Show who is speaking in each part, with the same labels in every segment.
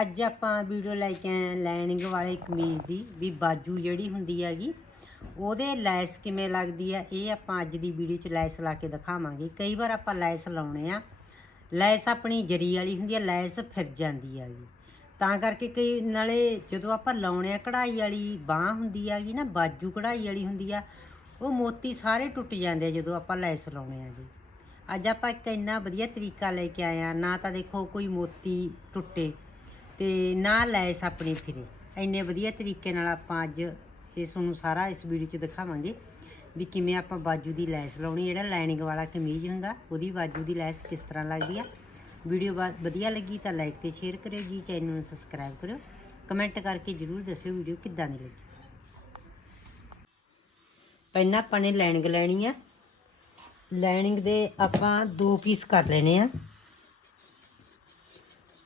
Speaker 1: ਅੱਜ ਆਪਾਂ ਵੀਡੀਓ ਲੈ ਕੇ ਆਏ ਲਾਈਨਿੰਗ ਵਾਲੇ ਕਮੀਜ਼ ਦੀ, ਵੀ ਬਾਜੂ ਜਿਹੜੀ ਹੁੰਦੀ ਹੈਗੀ, ਉਹਦੇ ਲੈਸ ਕਿਵੇਂ ਲੱਗਦੀ ਆ ਇਹ ਆਪਾਂ ਅੱਜ ਦੀ ਵੀਡੀਓ 'ਚ ਲੈਸ ਲਾ ਕੇ ਦਿਖਾਵਾਂਗੇ। ਕਈ ਵਾਰ ਆਪਾਂ ਲੈਸ ਲਾਉਣੇ ਆ, ਲੈਸ ਆਪਣੀ ਜਰੀ ਵਾਲੀ ਹੁੰਦੀ ਆ ਲੈਸ ਫਿਰ ਜਾਂਦੀ ਹੈਗੀ। ਤਾਂ ਕਰਕੇ ਕਈ, ਨਾਲੇ ਜਦੋਂ ਆਪਾਂ ਲਾਉਣੇ ਆ ਕਢਾਈ ਵਾਲੀ ਬਾਹ ਹੁੰਦੀ ਹੈਗੀ ਨਾ, ਬਾਜੂ ਕਢਾਈ ਵਾਲੀ ਹੁੰਦੀ ਆ, ਉਹ ਮੋਤੀ ਸਾਰੇ ਟੁੱਟ ਜਾਂਦੇ ਆ ਜਦੋਂ ਆਪਾਂ ਲੈਸ ਲਾਉਣੇ ਆਗੇ ਅੱਜ ਆਪਾਂ ਇੱਕ ਇੰਨਾ ਵਧੀਆ ਤਰੀਕਾ ਲੈ ਕੇ ਆਏ ਆ, ਨਾ ਤਾਂ ਦੇਖੋ ਕੋਈ ਮੋਤੀ ਟੁੱਟੇ। ਤੇ ਨਾ ਲੈਸ ਆਪਣੀ ਫਿਰੇ। ਇੰਨੇ ਵਧੀਆ ਤਰੀਕੇ ਨਾਲ ਆਪਾਂ ਅੱਜ ਇਸ ਨੂੰ ਸਾਰਾ ਇਸ ਵੀਡੀਓ 'ਚ ਦਿਖਾਵਾਂਗੇ ਵੀ ਕਿਵੇਂ ਆਪਾਂ ਬਾਜੂ ਦੀ ਲੈਸ ਲਾਉਣੀ, ਜਿਹੜਾ ਲਾਈਨਿੰਗ ਵਾਲਾ ਕਮੀਜ਼ ਹੁੰਦਾ, ਉਹਦੀ ਬਾਜੂ ਦੀ ਲੈਸ ਕਿਸ ਤਰ੍ਹਾਂ ਲੱਗਦੀ ਆ। ਵੀਡੀਓ ਬਾ- ਵਧੀਆ ਲੱਗੀ ਤਾਂ ਲਾਈਕ ਤੇ ਸ਼ੇਅਰ ਕਰਿਓ ਜੀ ਚੈਨਲ ਨੂੰ ਸਬਸਕ੍ਰਾਈਬ ਕਰਿਓ। ਕਮੈਂਟ ਕਰਕੇ ਜਰੂਰ ਦੱਸਿਓ ਵੀਡੀਓ ਕਿੱਦਾਂ ਦੀ ਲੱਗੀ। ਪਹਿਲਾਂ ਆਪਾਂ ਨੇ ਲਾਈਨਿੰਗ ਲੈਣੀ ਆ। ਲਾਈਨਿੰਗ ਦੇ ਆਪਾਂ ਦੋ ਪੀਸ ਕਰ ਲੈਣੇ ਆ।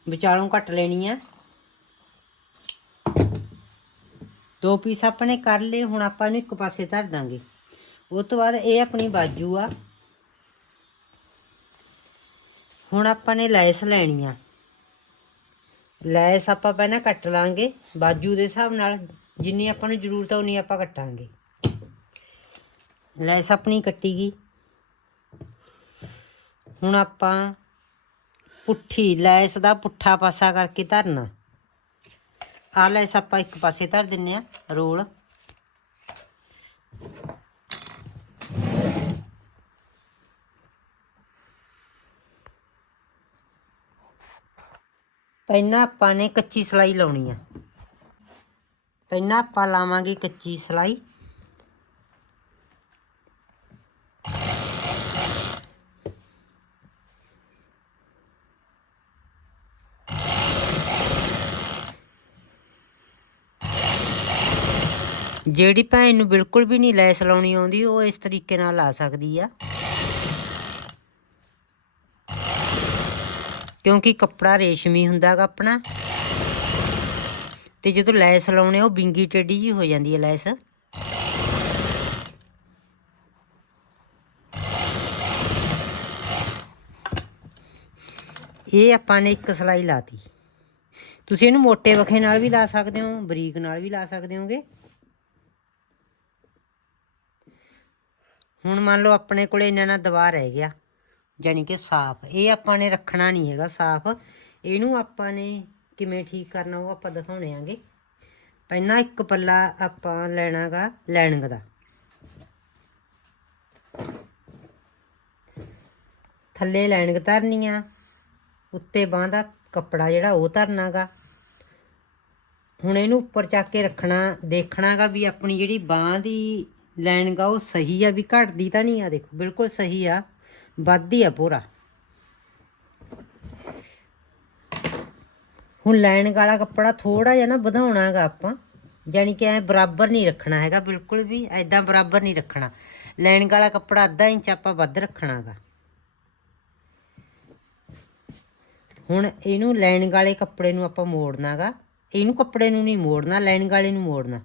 Speaker 1: ਵਿਚਾਲੋਂ ਕੱਟ ਲੈਣੀ ਆ। ਦੋ ਪੀਸ ਆਪਣੇ ਕਰ ਲਏ, ਹੁਣ ਆਪਾਂ ਇਹਨੂੰ ਇੱਕ ਪਾਸੇ ਧਰ ਦਾਂਗੇ। ਉਸ ਤੋਂ ਬਾਅਦ ਇਹ ਆਪਣੀ ਬਾਜੂ ਆ। ਹੁਣ ਆਪਾਂ ਨੇ ਲੈਸ ਲੈਣੀ ਆ। ਲੈਸ ਆਪਾਂ ਪਹਿਲਾਂ ਕੱਟ ਲਾਂਗੇ, ਬਾਜੂ ਦੇ ਹਿਸਾਬ ਨਾਲ, ਜਿੰਨੀ ਆਪਾਂ ਨੂੰ ਜ਼ਰੂਰਤ ਆ, ਉਨੀ ਆਪਾਂ ਕੱਟਾਂਗੇ। ਲੈਸ ਆਪਣੀ ਕੱਟੀ ਗਈ। ਹੁਣ ਆਪਾਂ ਪੁੱਠੀ ਲੈਸ ਦਾ ਪੁੱਠਾ ਪਾਸਾ ਕਰਕੇ ਧਰਨਾ। ਆ ਲੈਸ ਆਪਾਂ ਇੱਕ ਪਾਸੇ ਧਰ ਦਿੰਨੇ ਆ, ਰੋਲ। ਪਹਿਲਾਂ ਆਪਾਂ ਨੇ ਕੱਚੀ ਸਲਾਈ ਲਾਉਣੀ ਆ। ਪਹਿਲਾਂ ਆਪਾਂ ਲਾਵਾਂਗੇ ਕੱਚੀ ਸਲਾਈ। ਜਿਹੜੀ ਭੈਣ ਨੂੰ ਬਿਲਕੁਲ ਵੀ ਨਹੀਂ ਲੈਸ ਲਾਉਣੀ ਆਉਂਦੀ, ਉਹ ਇਸ ਤਰੀਕੇ ਨਾਲ ਲਾ ਸਕਦੀ ਆ। ਕਿਉਂਕਿ ਕੱਪੜਾ ਰੇਸ਼ਮੀ ਹੁੰਦਾਗਾ ਆਪਣਾ। ਤੇ ਜਦੋਂ ਲੈਸ ਲਾਉਣੇ, ਉਹ ਬਿੰਗੀ ਟੇਢੀ ਜੀ ਹੋ ਜਾਂਦੀ ਹੈ ਲੈਸ। ਇਹ ਆਪਾਂ ਨੇ ਇੱਕ ਸਲਾਈ ਲਾਤੀ। ਤੁਸੀਂ ਇਹਨੂੰ ਮੋٹے ਵਖੇ ਨਾਲ ਵੀ ਲਾ ਸਕਦੇ ਹੋ, ਬਰੀਕ ਨਾਲ ਵੀ ਲਾ ਸਕਦੇ ਹੋਗੇ। ਹੁਣ ਮੰਨ ਲਓ ਆਪਣੇ ਕੋਲੇ ਇਹਨਾਂ ਨਾਲ ਦਵਾ ਰਹਿ ਗਿਆ ਜਾਨੀ ਕਿ ਸਾਫ਼, ਇਹ ਆਪਾਂ ਨੇ ਰੱਖਣਾ ਨਹੀਂ ਹੈਗਾ ਸਾਫ਼। ਇਹਨੂੰ ਆਪਾਂ ਨੇ ਕਿਵੇਂ ਠੀਕ ਕਰਨਾ ਉਹ ਆਪਾਂ ਦਿਖਾਉਣੇ ਆਂਗੇ। ਪਹਿਲਾਂ ਇੱਕ ਪੱਲਾ ਆਪਾਂ ਲੈਣਾਗਾ ਲੈਣਗ ਦਾ। ਥੱਲੇ ਲੈਣਗ ਧਰਨੀ ਆ, ਉੱਤੇ ਬਾਂਹ ਦਾ ਕੱਪੜਾ ਜਿਹੜਾ ਉਹ ਧਰਨਾਗਾ। ਹੁਣ ਇਹਨੂੰ ਉੱਪਰ ਚੱਕ ਕੇ ਰੱਖਣਾ, ਦੇਖਣਾਗਾ ਵੀ ਆਪਣੀ ਜਿਹੜੀ ਬਾਂਹ ਦੀ ਲਾਈਨਿੰਗ ਗਾ ਉਹ ਸਹੀ ਆ ਵੀ ਘਟਦੀ ਤਾਂ ਨਹੀਂ ਆ, ਦੇਖੋ, ਬਿਲਕੁਲ ਸਹੀ ਆ, ਵੱਧਦੀ ਆ ਪੂਰਾ। ਹੁਣ ਲਾਈਨਿੰਗ ਵਾਲਾ ਕੱਪੜਾ ਥੋੜਾ ਜਿਹਾ ਨਾ ਵਧਾਉਣਾਗਾ ਆਪਾਂ ਜਾਨੀ ਕਿ ਐ ਬਰਾਬਰ ਨਹੀਂ ਰੱਖਣਾ ਹੈਗਾ, ਬਿਲਕੁਲ ਵੀ ਐਦਾਂ ਬਰਾਬਰ ਨਹੀਂ ਰੱਖਣਾ। ਲਾਈਨਿੰਗ ਵਾਲਾ ਕੱਪੜਾ ਅੱਧਾ ਇੰਚ ਆਪਾਂ ਵੱਧ ਰੱਖਣਾਗਾ ਹੁਣ ਇਹਨੂੰ ਲਾਈਨਿੰਗ ਵਾਲੇ ਕੱਪੜੇ ਨੂੰ ਆਪਾਂ ਮੋੜਨਾਗਾ ਇਹਨੂੰ ਕੱਪੜੇ ਨੂੰ ਨਹੀਂ ਮੋੜਨਾ ਲਾਈਨਿੰਗ ਵਾਲੇ ਨੂੰ ਮੋੜਨਾ।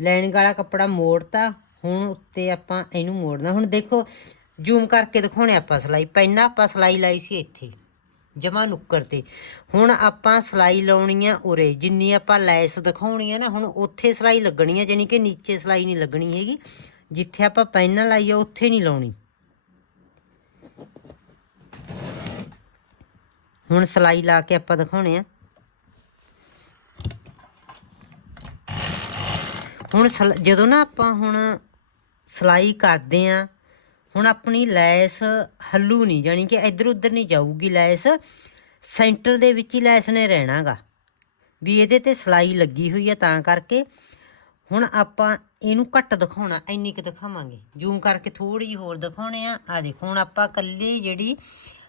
Speaker 1: ਲਾਈਨਿੰਗ ਵਾਲਾ ਕੱਪੜਾ ਮੋੜਤਾ, ਹੁਣ ਉੱਤੇ ਆਪਾਂ ਇਹਨੂੰ ਮੋੜਨਾ। ਹੁਣ ਦੇਖੋ, ਜ਼ੂਮ ਕਰਕੇ ਦਿਖਾਉਣੇ ਆਪਾਂ ਸਲਾਈ। ਪਹਿਲਾਂ ਆਪਾਂ ਸਲਾਈ ਲਾਈ ਸੀ ਇੱਥੇ, ਜਮਾ ਨੁੱਕਰ ਤੇ। ਹੁਣ ਆਪਾਂ ਸਲਾਈ ਲਾਉਣੀ ਆ ਉਰੇ। ਜਿੰਨੀ ਆਪਾਂ ਲੈਸ ਦਿਖਾਉਣੀ ਆ ਨਾ, ਹੁਣ ਉੱਥੇ ਸਲਾਈ ਲੱਗਣੀ ਆ ਜਾਨੀ ਕਿ ਨੀਚੇ ਸਲਾਈ ਨਹੀਂ ਲੱਗਣੀ ਹੈਗੀ। ਜਿੱਥੇ ਆਪਾਂ ਪਹਿਲਾਂ ਲਾਈ ਆ, ਉੱਥੇ ਨਹੀਂ ਲਾਉਣੀ। ਹੁਣ ਸਲਾਈ ਲਾ ਕੇ ਆਪਾਂ ਦਿਖਾਉਣੇ ਆ। ਹੁਣ ਸਲ- ਜਦੋਂ ਨਾ ਆਪਾਂ ਹੁਣ ਸਲਾਈ ਕਰਦੇ ਆ, ਹੁਣ ਆਪਣੀ ਲੈਸ ਹੱਲੂ ਨਹੀਂ ਜਾਣੀ ਕਿ ਇੱਧਰ ਉੱਧਰ ਨਹੀਂ ਜਾਊਗੀ ਲੈਸ, ਸੈਂਟਰ ਦੇ ਵਿੱਚ ਹੀ ਲੈਸ ਨੇ ਰਹਿਣਾਗਾ। ਵੀ ਇਹਦੇ ਤੇ ਸਲਾਈ ਲੱਗੀ ਹੋਈ ਆ ਤਾਂ ਕਰਕੇ ਹੁਣ ਆਪਾਂ ਇਹਨੂੰ ਘੱਟ ਦਿਖਾਉਣਾ, ਇੰਨੀ ਕੁ ਦਿਖਾਵਾਂਗੇ। ਜ਼ੂਮ ਕਰਕੇ ਥੋੜੀ ਜਿਹੀ ਹੋਰ ਦਿਖਾਉਣੇ ਆ। ਆ ਦੇਖੋ, ਹੁਣ ਆਪਾਂ ਕੱਲੀ ਜਿਹੜੀ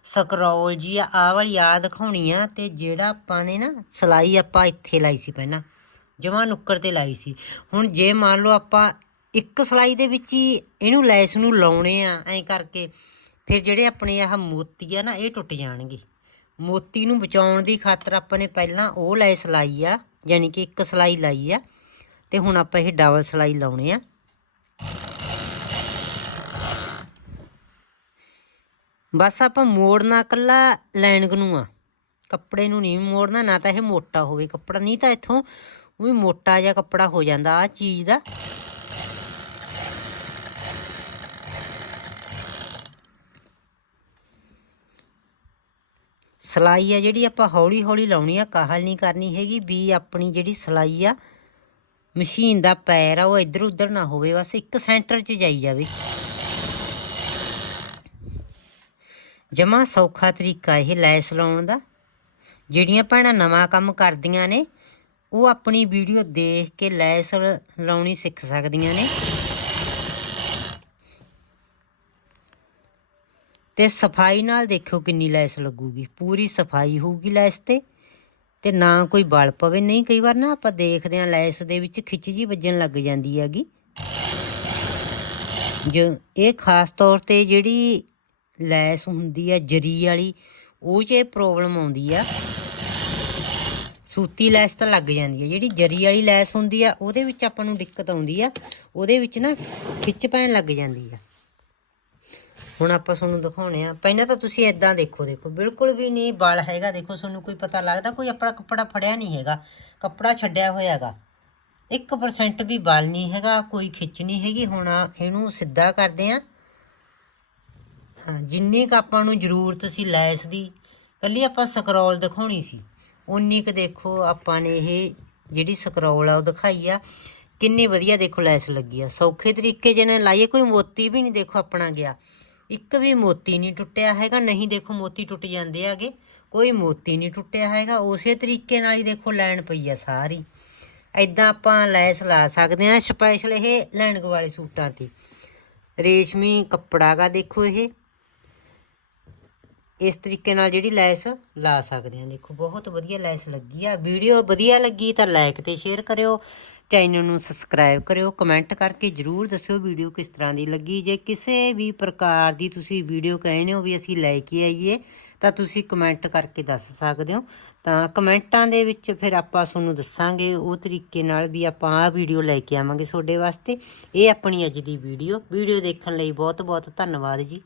Speaker 1: ਸਕਰੋਲ ਜੀ ਆ, ਆਹ ਵਾਲੀ ਆ ਦਿਖਾਉਣੀ ਆ ਤੇ ਜਿਹੜਾ ਆਪਾਂ ਨੇ ਨਾ ਸਲਾਈ ਆਪਾਂ ਇੱਥੇ ਲਾਈ ਸੀ ਪਹਿਲਾਂ। ਜਮਾ ਨੁੱਕਰ ਤੇ ਲਾਈ ਸੀ। ਹੁਣ ਜੇ ਮੰਨ ਲਓ ਆਪਾਂ ਇੱਕ ਸਲਾਈ ਦੇ ਵਿੱਚ ਹੀ ਇਹਨੂੰ ਲੈਸ ਨੂੰ ਲਾਉਣੇ ਆ, ਐਂ ਕਰਕੇ, ਫਿਰ ਜਿਹੜੇ ਆਪਣੇ ਆਹ ਮੋਤੀ ਆ ਨਾ, ਇਹ ਟੁੱਟ ਜਾਣਗੇ। ਮੋਤੀ ਨੂੰ ਬਚਾਉਣ ਦੀ ਖਾਤਰ ਆਪਾਂ ਨੇ ਪਹਿਲਾਂ ਉਹ ਲੈਸ ਲਾਈ ਆ ਯਾਨੀ ਕਿ ਇੱਕ ਸਲਾਈ ਲਾਈ ਆ, ਤੇ ਹੁਣ ਆਪਾਂ ਇਹ ਡਬਲ ਸਲਾਈ ਲਾਉਣੇ ਆ। ਬਸ ਆਪਾਂ ਮੋੜਨਾ ਕੱਲਾ ਲਾਈਨਿੰਗ ਨੂੰ ਆ। ਕੱਪੜੇ ਨੂੰ ਨਹੀਂ ਮੋੜਨਾ, ਨਾ ਤਾਂ ਇਹ ਮੋਟਾ ਹੋਵੇ ਕੱਪੜਾ, ਨਹੀਂ ਤਾਂ ਇੱਥੋਂ ਉਹ ਵੀ ਮੋਟਾ ਜਿਹਾ ਕੱਪੜਾ ਹੋ ਜਾਂਦਾ ਆ ਚੀਜ਼ ਦਾ। ਸਲਾਈ ਆ ਜਿਹੜੀ ਆਪਾਂ ਹੌਲੀ ਹੌਲੀ ਲਾਉਣੀ ਆ, ਕਾਹਲ ਨਹੀਂ ਕਰਨੀ ਹੈਗੀ, ਵੀ ਆਪਣੀ ਜਿਹੜੀ ਸਲਾਈ ਆ, ਮਸ਼ੀਨ ਦਾ ਪੈਰ ਆ, ਉਹ ਇੱਧਰ ਉੱਧਰ ਨਾ ਹੋਵੇ, ਬਸ ਇੱਕ ਸੈਂਟਰ 'ਚ ਜਾਈ ਜਾਵੇ। ਜਮਾ ਸੌਖਾ ਤਰੀਕਾ ਇਹ ਲੈਸ ਲਾਉਣ ਦਾ। ਜਿਹੜੀਆਂ ਭੈਣਾਂ ਨਵਾਂ ਕੰਮ ਕਰਦੀਆਂ ਨੇ ਉਹ ਆਪਣੀ ਵੀਡੀਓ ਦੇਖ ਕੇ ਲੈਸ ਲਾਉਣੀ ਸਿੱਖ ਸਕਦੀਆਂ ਨੇ। ਤੇ ਸਫ਼ਾਈ ਨਾਲ ਦੇਖੋ ਕਿੰਨੀ ਲੈਸ ਲੱਗੂਗੀ। ਪੂਰੀ ਸਫ਼ਾਈ ਹੋਊਗੀ ਲੈਸ ਤੇ। ਤੇ ਨਾ ਕੋਈ ਬਲ ਪਵੇ, ਨਹੀਂ ਕਈ ਵਾਰ ਨਾ ਆਪਾਂ ਦੇਖਦੇ ਹਾਂ ਲੈਸ ਦੇ ਵਿੱਚ ਖਿੱਚ ਜੀ ਵੱਜਣ ਲੱਗ ਜਾਂਦੀ ਹੈਗੀ। ਜੋ ਇਹ ਖਾਸ ਤੌਰ ਤੇ ਜਿਹੜੀ ਲੈਸ ਹੁੰਦੀ ਆ ਜਰੀ ਵਾਲੀ, ਉਹ 'ਚ ਇਹ ਪ੍ਰੋਬਲਮ ਆਉਂਦੀ ਆ। ਸੂਤੀ ਲੈਸ ਤਾਂ ਲੱਗ ਜਾਂਦੀ ਹੈ। ਜਿਹੜੀ ਜਰੀ ਵਾਲੀ ਲੈਸ ਹੁੰਦੀ ਆ, ਉਹਦੇ ਵਿੱਚ ਆਪਾਂ ਨੂੰ ਦਿੱਕਤ ਆਉਂਦੀ ਆ। ਉਹਦੇ ਵਿੱਚ ਨਾ ਖਿੱਚ ਪੈਣ ਲੱਗ ਜਾਂਦੀ ਆ। ਹੁਣ ਆਪਾਂ ਤੁਹਾਨੂੰ ਦਿਖਾਉਣੇ ਆ। ਪਹਿਲਾਂ ਤਾਂ ਤੁਸੀਂ ਇਦਾਂ ਦੇਖੋ ਦੇਖੋ। ਬਿਲਕੁਲ ਵੀ ਨਹੀਂ ਬਲ ਹੈਗਾ। ਦੇਖੋ, ਤੁਹਾਨੂੰ ਕੋਈ ਪਤਾ ਲੱਗਦਾ, ਕੋਈ ਆਪਣਾ ਕੱਪੜਾ ਫੜਿਆ ਨਹੀਂ ਹੈਗਾ। ਕੱਪੜਾ ਛੱਡਿਆ ਹੋਇਆ ਹੈਗਾ। 1% ਵੀ ਬਲ ਨਹੀਂ ਹੈਗਾ, ਕੋਈ ਖਿੱਚ ਨਹੀਂ ਹੈਗੀ। ਹੁਣ ਇਹਨੂੰ ਸਿੱਧਾ ਕਰਦੇ ਆ। ਹਾਂ, ਜਿੰਨੀ ਕੁ ਆਪਾਂ ਨੂੰ ਜ਼ਰੂਰਤ ਸੀ ਲੈਸ ਦੀ, ਕੱਲੀ ਆਪਾਂ ਸਕਰੋਲ ਦਿਖਾਉਣੀ ਸੀ। ਉਨੀ ਕੁ ਦੇਖੋ, ਆਪਾਂ ਨੇ ਇਹ ਜਿਹੜੀ ਸਕਰੋਲ ਆ ਉਹ ਦਿਖਾਈ ਆ। ਕਿੰਨੀ ਵਧੀਆ ਦੇਖੋ, ਲੈਸ ਲੱਗੀ ਆ। ਸੌਖੇ ਤਰੀਕੇ ਜਿਹਨੇ ਲਾਈਏ, ਕੋਈ ਮੋਤੀ ਵੀ ਨਹੀਂ ਦੇਖੋ ਆਪਣਾ ਗਿਆ। ਇੱਕ ਵੀ ਮੋਤੀ ਨਹੀਂ ਟੁੱਟਿਆ ਹੈਗਾ, ਨਹੀਂ ਦੇਖੋ ਮੋਤੀ ਟੁੱਟ ਜਾਂਦੇ ਹੈਗੇ। ਕੋਈ ਮੋਤੀ ਨਹੀਂ ਟੁੱਟਿਆ ਹੈਗਾ, ਉਸੇ ਤਰੀਕੇ ਨਾਲ ਹੀ ਦੇਖੋ ਲਾਈਨ ਪਈ ਆ ਸਾਰੀ। ਐਦਾਂ ਆਪਾਂ ਲੈਸ ਲਾ ਸਕਦੇ ਆ, ਸਪੈਸ਼ਲ ਇਹ ਲੈਣਗ ਵਾਲੇ ਸੂਟਾਂ ਤੇ। ਰੇਸ਼ਮੀ ਕੱਪੜਾ ਗਾ ਦੇਖੋ ਇਹ। ਇਸ ਤਰੀਕੇ ਨਾਲ ਜਿਹੜੀ ਲੈਸ ਲਾ ਸਕਦੇ ਆ ਦੇਖੋ, ਬਹੁਤ ਵਧੀਆ ਲੈਸ ਲੱਗੀ ਆ। ਵੀਡੀਓ ਵਧੀਆ ਲੱਗੀ ਤਾਂ ਲਾਈਕ ਤੇ ਸ਼ੇਅਰ ਕਰਿਓ। ਚੈਨਲ ਨੂੰ ਸਬਸਕ੍ਰਾਈਬ ਕਰਿਓ। ਕਮੈਂਟ ਕਰਕੇ ਜਰੂਰ ਦੱਸਿਓ ਵੀਡੀਓ ਕਿਸ ਤਰ੍ਹਾਂ ਦੀ ਲੱਗੀ। ਜੇ ਕਿਸੇ ਵੀ ਪ੍ਰਕਾਰ ਦੀ ਤੁਸੀਂ ਵੀਡੀਓ ਕਹਿੰਦੇ ਹੋ ਵੀ ਅਸੀਂ ਲੈ ਕੇ ਆਈਏ, ਤਾਂ ਤੁਸੀਂ ਕਮੈਂਟ ਕਰਕੇ ਦੱਸ ਸਕਦੇ ਹੋ। ਤਾਂ ਕਮੈਂਟਾਂ ਦੇ ਵਿੱਚ ਫਿਰ ਆਪਾਂ ਤੁਹਾਨੂੰ ਦੱਸਾਂਗੇ ਉਹ ਤਰੀਕੇ ਨਾਲ ਵੀ ਆਪਾਂ ਆਹ ਵੀਡੀਓ ਲੈ ਕੇ ਆਵਾਂਗੇ ਤੁਹਾਡੇ ਵਾਸਤੇ। ਇਹ ਆਪਣੀ ਅੱਜ ਦੀ ਵੀਡੀਓ। ਵੀਡੀਓ ਦੇਖਣ ਲਈ ਬਹੁਤ ਬਹੁਤ ਧੰਨਵਾਦ ਜੀ।